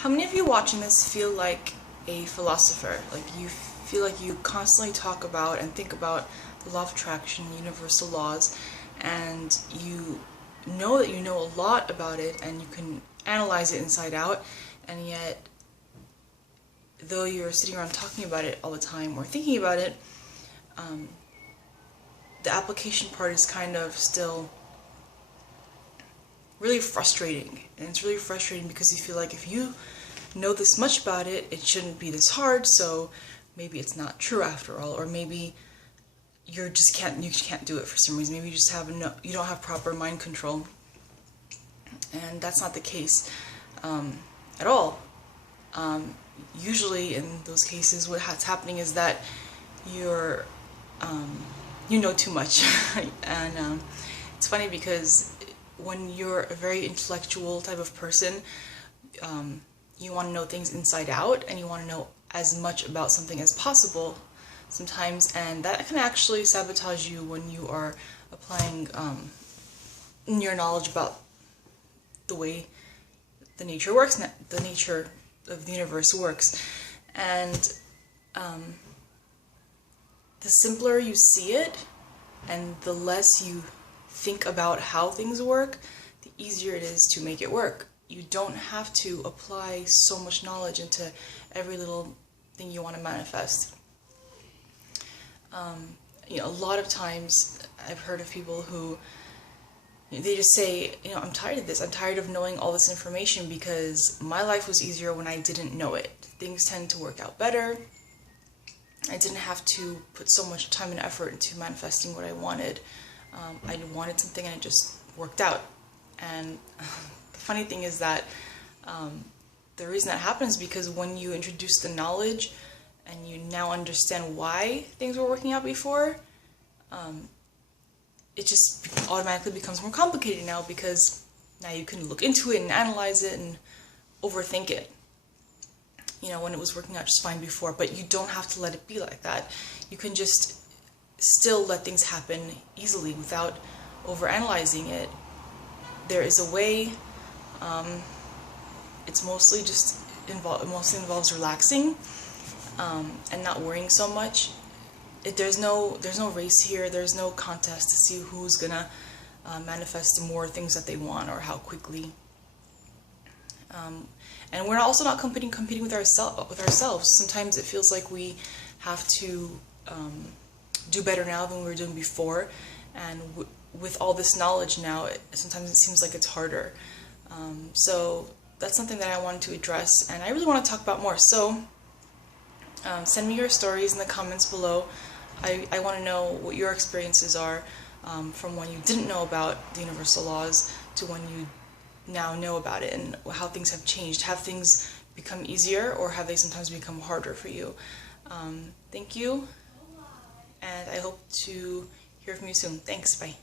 How many of you watching this feel like a philosopher? Like you feel like you constantly talk about and think about the law of attraction, universal laws, and you know that you know a lot about it and you can analyze it inside out, and yet though you're sitting around talking about it all the time or thinking about it, the application part is kind of still really frustrating. And it's really frustrating because you feel like if you know this much about it, it shouldn't be this hard, so maybe it's not true after all, or maybe you can't do it for some reason. Maybe you just you don't have proper mind control, and that's not the case at all. Usually in those cases, what's happening is that you're you know too much, and it's funny because when you're a very intellectual type of person, you want to know things inside out, and you want to know as much about something as possible sometimes, and that can actually sabotage you when you are applying your knowledge about the way the nature works, the nature of the universe works. And the simpler you see it and the less you think about how things work, the easier it is to make it work. You don't have to apply so much knowledge into every little thing you want to manifest. A lot of times I've heard of people who they just say, I'm tired of this. I'm tired of knowing all this information because my life was easier when I didn't know it. Things tend to work out better. I didn't have to put so much time and effort into manifesting what I wanted. I wanted something and it just worked out. And the funny thing is that the reason that happens is because when you introduce the knowledge and you now understand why things were working out before, it just automatically becomes more complicated now, because now you can look into it and analyze it and overthink it. When it was working out just fine before, but you don't have to let it be like that. You can just still let things happen easily without overanalyzing it. There is a way. It mostly involves relaxing and not worrying so much. There's no race here. There's no contest to see who's gonna manifest more things that they want or how quickly. And we're also not competing with ourselves. Sometimes it feels like we have to do better now than we were doing before, and with all this knowledge now, sometimes it seems like it's harder. So that's something that I wanted to address, and I really want to talk about more. So send me your stories in the comments below. I want to know what your experiences are from when you didn't know about the universal laws to when you now know about it, and how things have changed. Have things become easier, or have they sometimes become harder for you? Thank you, and I hope to hear from you soon. Thanks, bye.